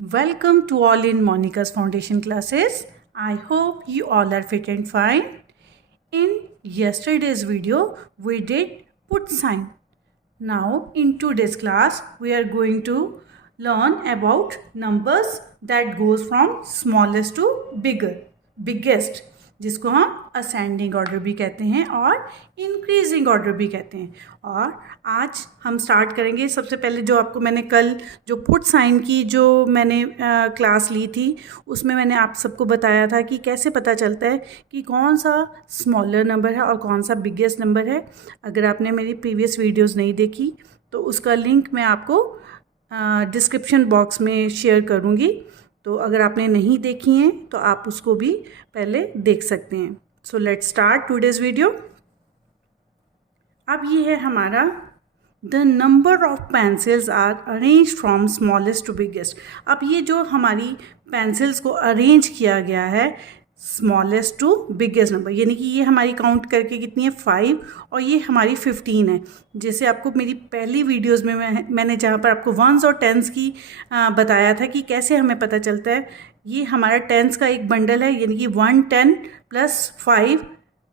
Welcome to all in Monica's Foundation classes. I hope you all are fit and fine. In yesterday's video, we did put sign. Now, in today's class, we are going to learn about numbers that goes from smallest to biggest, जिसको हम ascending order भी कहते हैं और increasing order भी कहते हैं। और आज हम स्टार्ट करेंगे। सबसे पहले जो आपको मैंने कल जो पुट साइन की जो मैंने क्लास ली थी, उसमें मैंने आप सबको बताया था कि कैसे पता चलता है कि कौन सा स्मॉलर नंबर है और कौन सा बिगेस्ट नंबर है। अगर आपने मेरी प्रीवियस वीडियोस नहीं देखी तो उसका लिंक मैं आपको डिस्क्रिप्शन बॉक्स में शेयर करूँगी, तो अगर आपने नहीं देखी हैं तो आप उसको भी पहले देख सकते हैं। So let's start today's video. अब ये है हमारा the number of pencils are arrange from smallest to biggest. अब ये जो हमारी पेंसिल्स को अरेंज किया गया है स्मॉलेस्ट टू बिगेस्ट नंबर, यानी कि ये हमारी काउंट करके कितनी है 5 और ये हमारी 15 है। जैसे आपको मेरी पहली वीडियोस में मैंने जहाँ पर आपको वंस और टेंस की बताया था कि कैसे हमें पता चलता है। ये हमारा टेंस का एक बंडल है, यानी कि 1 10 + 5,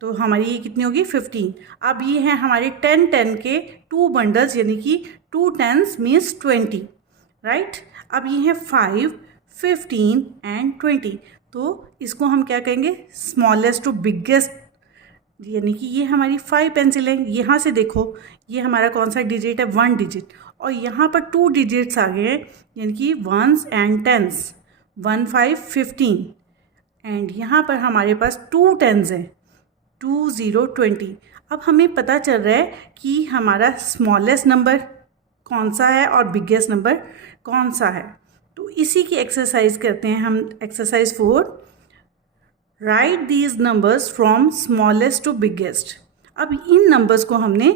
तो हमारी ये कितनी होगी 15। अब ये हैं हमारे 10 10 के 2 बंडल्स, यानी कि 2 10s मीन्स 20, राइट। अब ये हैं 5 15 एंड 20, तो इसको हम क्या कहेंगे स्मॉलेस्ट टू बिगेस्ट, यानी कि ये हमारी 5 पेंसिल है। यहाँ से देखो ये हमारा कौन सा डिजिट है 1 डिजिट, और यहाँ पर 2 डिजिट्स आ गए हैं, यानी कि 1s एंड 10s 1 5 15, एंड यहाँ पर हमारे पास 2 10s हैं 2 0 20। अब हमें पता चल रहा है कि हमारा स्मॉलेस्ट नंबर कौन सा है और बिगेस्ट नंबर कौन सा है। तो इसी की एक्सरसाइज करते हैं हम। Exercise 4, right these numbers from smallest to biggest. अब इन नंबर्स को हमने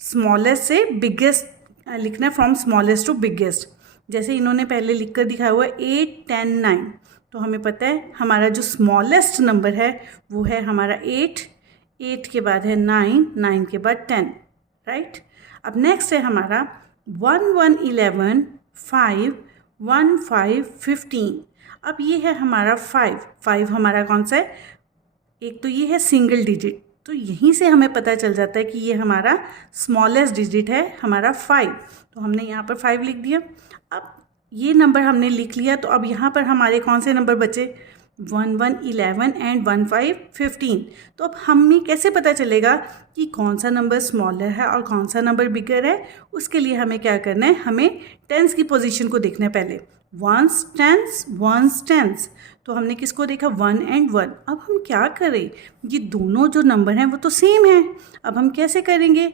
स्मॉलेस्ट से बिगेस्ट लिखना है, फ्रॉम स्मॉलेस्ट टू बिगेस्ट। जैसे इन्होंने पहले लिख कर दिखाया हुआ है 8 10 9, तो हमें पता है हमारा जो स्मॉलेस्ट नंबर है वो है हमारा 8, 8 के बाद है 9, 9 के बाद 10, राइट। अब नेक्स्ट है हमारा 1 1 11 5 1 5 15। अब ये है हमारा 5 5 हमारा कौन सा है, एक तो ये है सिंगल डिजिट, तो यहीं से हमें पता चल जाता है कि ये हमारा स्मॉलेस्ट डिजिट है हमारा 5, तो हमने यहाँ पर 5 लिख दिया। अब ये नंबर हमने लिख लिया, तो अब यहाँ पर हमारे कौन से नंबर बचे 1 1 11 एंड 1 5 15। तो अब हमें कैसे पता चलेगा कि कौन सा नंबर स्मॉलर है और कौन सा नंबर बिगर है। उसके लिए हमें क्या करना है, हमें टेंस की पोजीशन को देखना है पहले। वंस टेंस, तो हमने किसको देखा 1 एंड 1। अब हम क्या करें, ये दोनों जो नंबर हैं वो तो सेम हैं, अब हम कैसे करेंगे।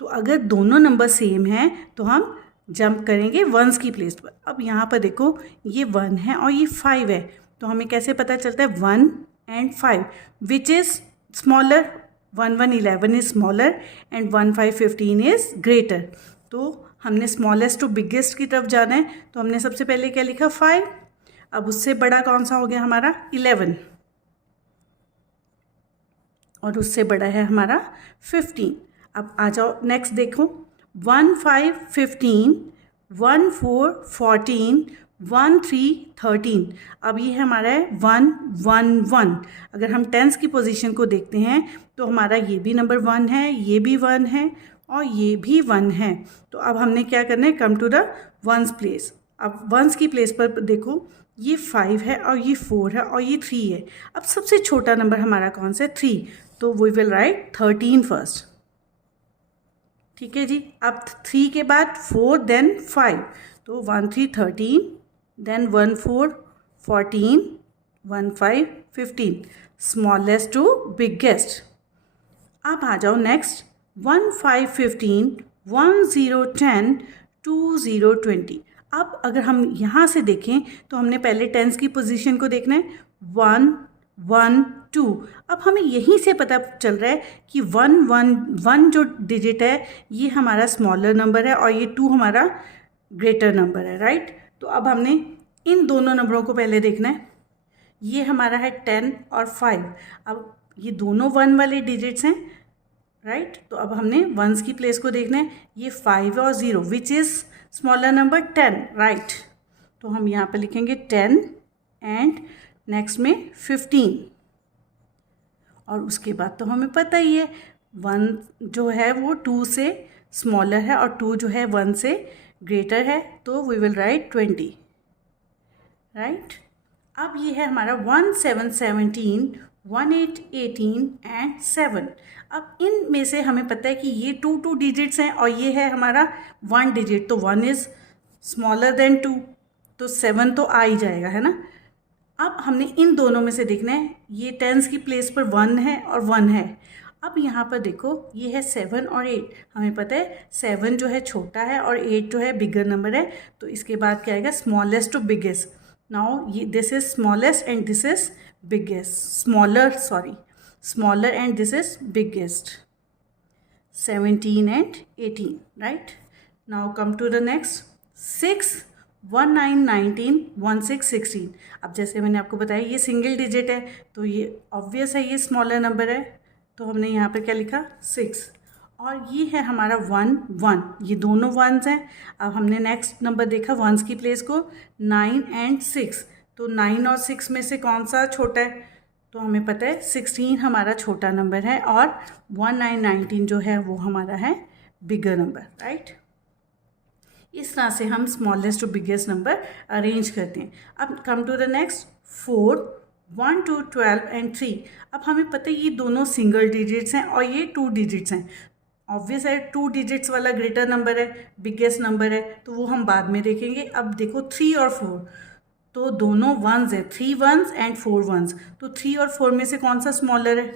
तो अगर दोनों नंबर सेम हैं तो हम जंप करेंगे वंस की प्लेस पर। अब यहाँ पर देखो ये 1 है और ये 5 है, तो हमें कैसे पता चलता है 1 and 5 which is smaller. 1 1 11 is smaller and 1 5 15 is greater. तो हमने स्मॉलेस्ट टू बिगेस्ट की तरफ जाना है, तो हमने सबसे पहले क्या लिखा 5। अब उससे बड़ा कौन सा हो गया हमारा 11, और उससे बड़ा है हमारा 15। अब आ जाओ नेक्स्ट देखो 1 5 15 1 4 14 1 3 13। अब ये हमारा है 1 1 1। अगर हम टेंस की पोजीशन को देखते हैं तो हमारा ये भी नंबर 1 है, ये भी 1 है और ये भी 1 है। तो अब हमने क्या करना है, come to the ones place. अब वंस की प्लेस पर देखो ये 5 है और ये 4 है और ये 3 है। अब सबसे छोटा नंबर हमारा कौन सा है 3, तो वी विल राइट 13 फर्स्ट, ठीक है जी। अब 3 के बाद 4 देन 5, तो 1 3 13 देन 1 4 14 1 5 15, स्मॉलेस्ट टू बिगेस्ट। अब आ जाओ नेक्स्ट 1 5 15 1 0 10 2 0 20। अब अगर हम यहाँ से देखें तो हमने पहले टेंस की पोजीशन को देखना है 1 1 2। अब हमें यहीं से पता चल रहा है कि 1 1 1 जो डिजिट है ये हमारा स्मॉलर नंबर है और ये 2 हमारा ग्रेटर नंबर है, राइट। तो अब हमने इन दोनों नंबरों को पहले देखना है। ये हमारा है 10 और 5, अब ये दोनों 1 वाले डिजिट्स हैं, राइट। तो अब हमने वंस की प्लेस को देखना है, ये 5 और 0 which is smaller number 10, right. तो हम यहाँ पर लिखेंगे 10 एंड नेक्स्ट में 15। और उसके बाद तो हमें पता ही है 1 जो है वो 2 से स्मॉलर है और 2 जो है 1 से ग्रेटर है, तो वी विल राइट 20, राइट। अब ये है हमारा 1 7 17, 1 8 18 एंड 7। अब इन में से हमें पता है कि ये 2 डिजिट्स हैं और ये है हमारा 1 डिजिट, तो 1 इज़ स्मॉलर देन 2, तो 7 तो आ ही जाएगा, है ना। अब हमने इन दोनों में से देखना है, ये टेंस की प्लेस पर 1 है और 1 है। अब यहाँ पर देखो ये है 7 और 8, हमें पता है 7 जो है छोटा है और 8 जो है बिगर नंबर है, तो इसके बाद क्या आएगा, स्मॉलेस्ट टू बिगेस्ट। नाउ ये this is smallest and this is biggest, smaller and this is biggest, 17 and 18, right. Now come to the next, 6 1 9 19 1 6 16। अब जैसे मैंने आपको बताया ये सिंगल डिजिट है, तो ये ऑब्वियस है ये स्मॉलर नंबर है, तो हमने यहाँ पर क्या लिखा 6। और ये है हमारा 1 1, ये दोनों 1s हैं। अब हमने नेक्स्ट नंबर देखा 1s की प्लेस को, 9 एंड 6, तो 9 और 6 में से कौन सा छोटा है, तो हमें पता है 16 हमारा छोटा नंबर है और 1 9 19 जो है वो हमारा है बिगर नंबर, राइट। इस तरह से हम smallest to biggest number arrange करते हैं। अब come to the next, 4 1 2 12 and 3। अब हमें पता है ये दोनों सिंगल डिजिट्स हैं और ये 2 डिजिट्स हैं। ऑब्वियस है 2 डिजिट्स वाला ग्रेटर नंबर है, बिगेस्ट नंबर है, तो वो हम बाद में देखेंगे। अब देखो 3 और 4, तो दोनों 1s है, 3 1s एंड 4 1s, तो 3 और 4 में से कौन सा स्मॉलर है,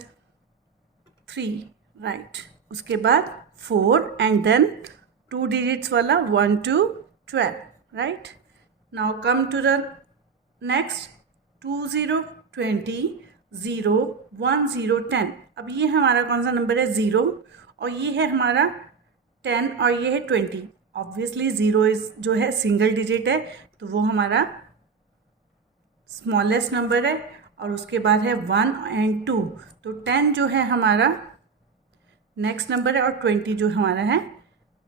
3, राइट। उसके बाद 4 एंड देन 2 डिजिट्स वाला 1 to 12, right. Now come to the next, 2 0 20 0 1 0 10। अब ये हमारा कौन सा नंबर है, 0, और ये है हमारा 10 और ये है 20। ऑब्वियसली 0 इज जो है सिंगल डिजिट है, तो वो हमारा स्मॉलेस्ट नंबर है। और उसके बाद है 1 एंड 2, तो 10 जो है हमारा नेक्स्ट नंबर है और 20 जो हमारा है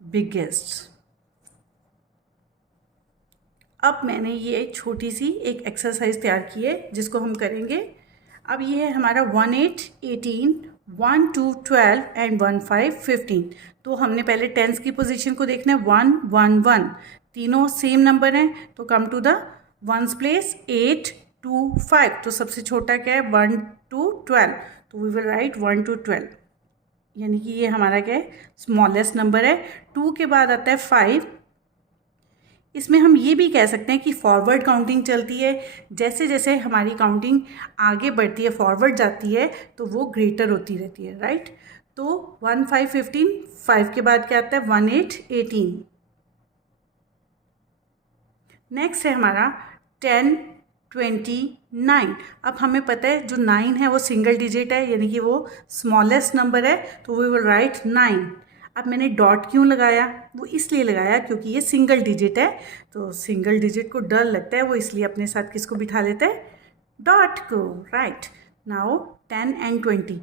बिगेस्ट। अब मैंने ये एक छोटी सी एक एक्सरसाइज तैयार की है जिसको हम करेंगे। अब ये है हमारा 1 8 18 1 2 12 एंड 1 5 15। तो हमने पहले टेंस की पोजीशन को देखना है, 1 1 1, तीनों सेम नंबर हैं, तो come to the ones place, 8 2 5, तो सबसे छोटा क्या है, 1 to 12, तो वी विल राइट 1 to 12, यानी कि ये हमारा क्या है, स्मॉलेस्ट नंबर है। 2 के बाद आता है 5। इसमें हम ये भी कह सकते हैं कि फॉरवर्ड काउंटिंग चलती है, जैसे जैसे हमारी काउंटिंग आगे बढ़ती है, फॉरवर्ड जाती है, तो वो ग्रेटर होती रहती है, राइट। तो 1 5 15, 5 के बाद क्या आता है, 1 8 18। नेक्स्ट है हमारा 10 29। अब हमें पता है जो 9 है वो सिंगल डिजिट है, यानी कि वो स्मॉलेस्ट नंबर है, तो वी विल राइट 9। अब मैंने डॉट क्यों लगाया, वो इसलिए लगाया क्योंकि ये सिंगल डिजिट है, तो सिंगल डिजिट को डर लगता है, वो इसलिए अपने साथ किसको बिठा लेते हैं, डॉट को, राइट। नाउ 10 एंड 20,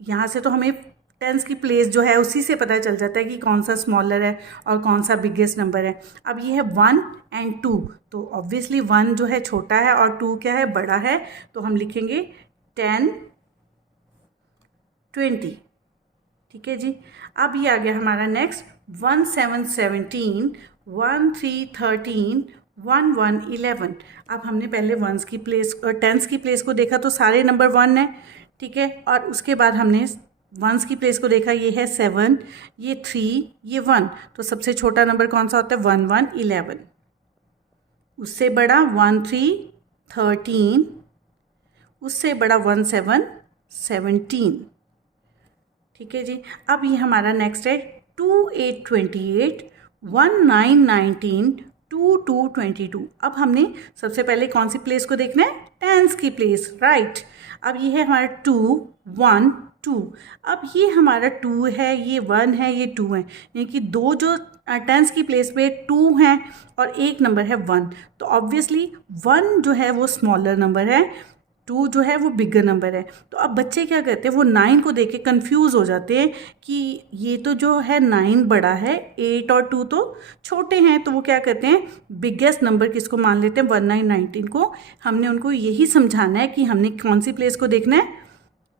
यहाँ से तो हमें टेंस की प्लेस जो है उसी से पता चल जाता है कि कौन सा स्मॉलर है और कौन सा बिगेस्ट नंबर है। अब ये है 1 एंड 2, तो ऑब्वियसली 1 जो है छोटा है और 2 क्या है, बड़ा है, तो हम लिखेंगे 10 20, ठीक है जी। अब ये आ गया हमारा नेक्स्ट 1 7 17 1 3 13 1 1 11। अब हमने पहले वंस की प्लेस और टेंस की प्लेस को देखा तो सारे नंबर 1 है, ठीक है। और उसके बाद हमने वंस की प्लेस को देखा, ये है 7, ये 3, ये 1, तो सबसे छोटा नंबर कौन सा होता है, 1 1 11। उससे बड़ा 1 3 13, उससे बड़ा 1 7 17, ठीक है जी। अब ये हमारा नेक्स्ट है 2 8 28 1 9 19 2 2 22। अब हमने सबसे पहले कौन सी प्लेस को देखना है, टेंस की प्लेस, राइट। अब ये है हमारा 2 1 2। अब ये हमारा 2 है, ये 1 है, ये 2 है, यानी कि दो जो टेंस की प्लेस पे 2 हैं और एक नंबर है 1, तो ऑब्वियसली 1 जो है वो स्मॉलर नंबर है 2 जो है वो बिगर नंबर है। तो अब बच्चे क्या करते हैं, वो 9 को देख के कन्फ्यूज़ हो जाते हैं कि ये तो जो है 9 बड़ा है, 8 और 2 तो छोटे हैं। तो वो क्या करते हैं, बिगेस्ट नंबर किसको मान लेते हैं, 1919 को। हमने उनको यही समझाना है कि हमने कौन सी प्लेस को देखना है,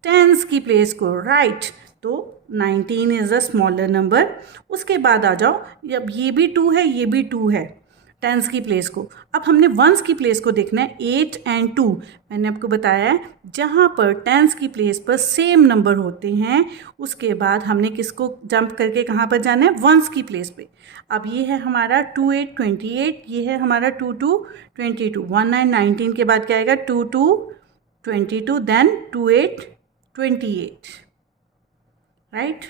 टेंस की प्लेस को, राइट। तो 19 इज़ अ स्मॉलर नंबर। उसके बाद आ जाओ, अब ये भी 2 है, ये भी 2 है, टेंस की प्लेस को। अब हमने वंस की प्लेस को देखना है, 8 एंड 2। मैंने आपको बताया है जहाँ पर टेंस की प्लेस पर सेम नंबर होते हैं, उसके बाद हमने किसको जंप करके कहाँ पर जाना है, वंस की प्लेस पे। अब ये है हमारा 2 8 28, ये है हमारा 2 2 22, 19 19 के बाद क्या आएगा, 2 2 22, देन 2 8 28, राइट।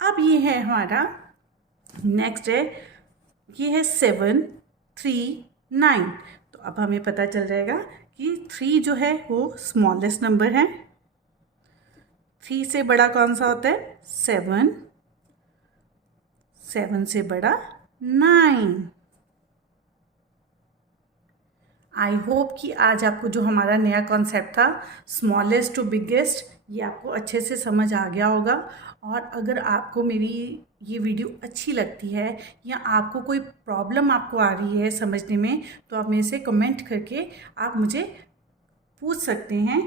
अब ये है हमारा नेक्स्ट है, ये है 7 3 9। तो अब हमें पता चल जाएगा कि 3 जो है वो स्मॉलेस्ट नंबर है। 3 से बड़ा कौन सा होता है, 7, 7 से बड़ा 9। आई होप कि आज आपको जो हमारा नया कॉन्सेप्ट था स्मॉलेस्ट टू बिगेस्ट, ये आपको अच्छे से समझ आ गया होगा। और अगर आपको मेरी ये वीडियो अच्छी लगती है या आपको कोई प्रॉब्लम आपको आ रही है समझने में, तो आप मेरे से कमेंट करके आप मुझे पूछ सकते हैं।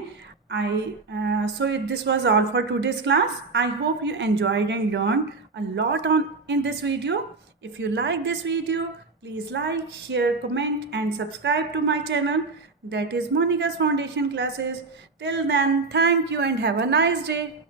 So this was all for today's class. I hope you enjoyed and learned a lot in this video. If you like this video, please like, share, comment and subscribe to my channel, that is Monica's Foundation Classes. Till then, thank you and have a nice day.